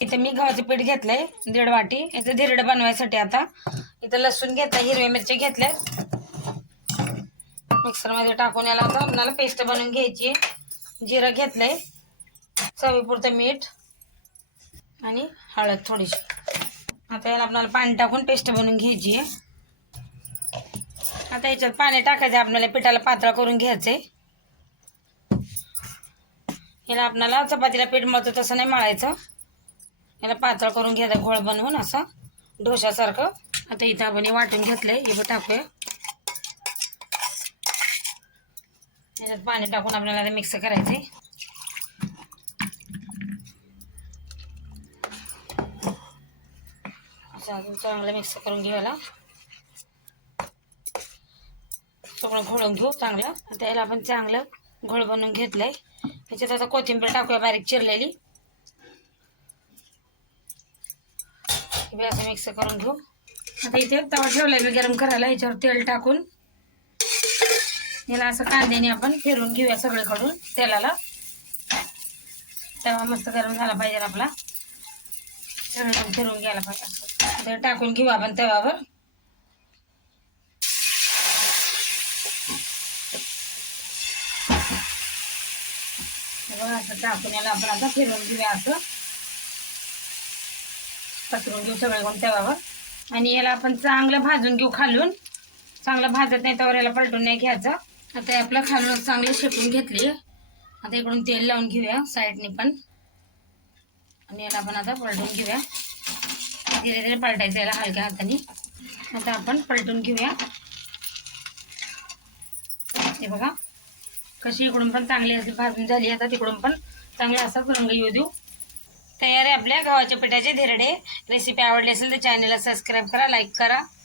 इथं मी गव्हाचं पीठ घेतलंय दीड वाटी. इथे धिरडं बनवायसाठी आता. इथं लसूण घेतलाय हिरव्या मिरच्या घेतल्या मिक्सरमध्ये टाकून याला आता आपल्याला पेस्ट बनवून घ्यायची. आहे. जिरं घेतलंय चवीपुरतं मीठ आणि हळद थोडीशी. आता याला आपल्याला पाणी टाकून पेस्ट बनवून घ्यायची. आहे आता याच्यात पाणी टाकायचं आहे आपल्याला पिठाला पातळ करून घ्यायचंय. याला आपल्याला चपातीला पीठ मळतो तसं नाही मळायचं. याला पातळ करून घ्यायचं घोळ बनवून असं. डोशासारखं आता इथं आपण हे वाटून घेतलंय. हे पण टाकूया. याच्यात पाणी टाकून आपल्याला ते मिक्स करायचे असं अजून चांगलं मिक्स करून घेऊ सगळं घोळून घेऊ चांगलं. आता याला आपण चांगलं घोळ बनवून घेतलंय. त्याच्यात आता कोथिंबीर टाकूया बारीक चिरलेली. हे बी असं मिक्स करून घेऊ. आता इथे तवा ठेवलाय मी गरम करायला याच्यावर तेल टाकून. याला असं कांद्याने आपण फिरून घेऊया सगळीकडून तेलाला. तवा मस्त गरम झाला पाहिजे आपला. सगळीकडून फिरून घ्यायला पाहिजे असं. टाकून घेऊ आपण तव्यावर. बघा असं टाकून याला आपण आता फिरून घेऊया असं. पसरून घेऊ सगळं तव्यावर आणि याला आपण चांगलं भाजून घेऊ खालून. चांगलं भाजत नाही त्यावर याला पलटून नाही घ्यायचं. आता आपलं खालून चांगलं शेकून घेतली. आता इकडून तेल लावून घेऊया साईडने पण. आणि याला आपण आता पलटून घेऊया. धीरे धीरे पलटायचं याला हलक्या हाताने. आता आपण पलटून घेऊया. हे बघा. कशी इकडून पण चांगली अशी भाजून झाली. आता तिकडून पण चांगला असाच रंग येऊ देऊ. तयार आहे आपल्या गव्हाच्या पिठाचे धिरडे. रेसिपी आवडली असेल तर चॅनलला सबस्क्राईब करा लाईक करा.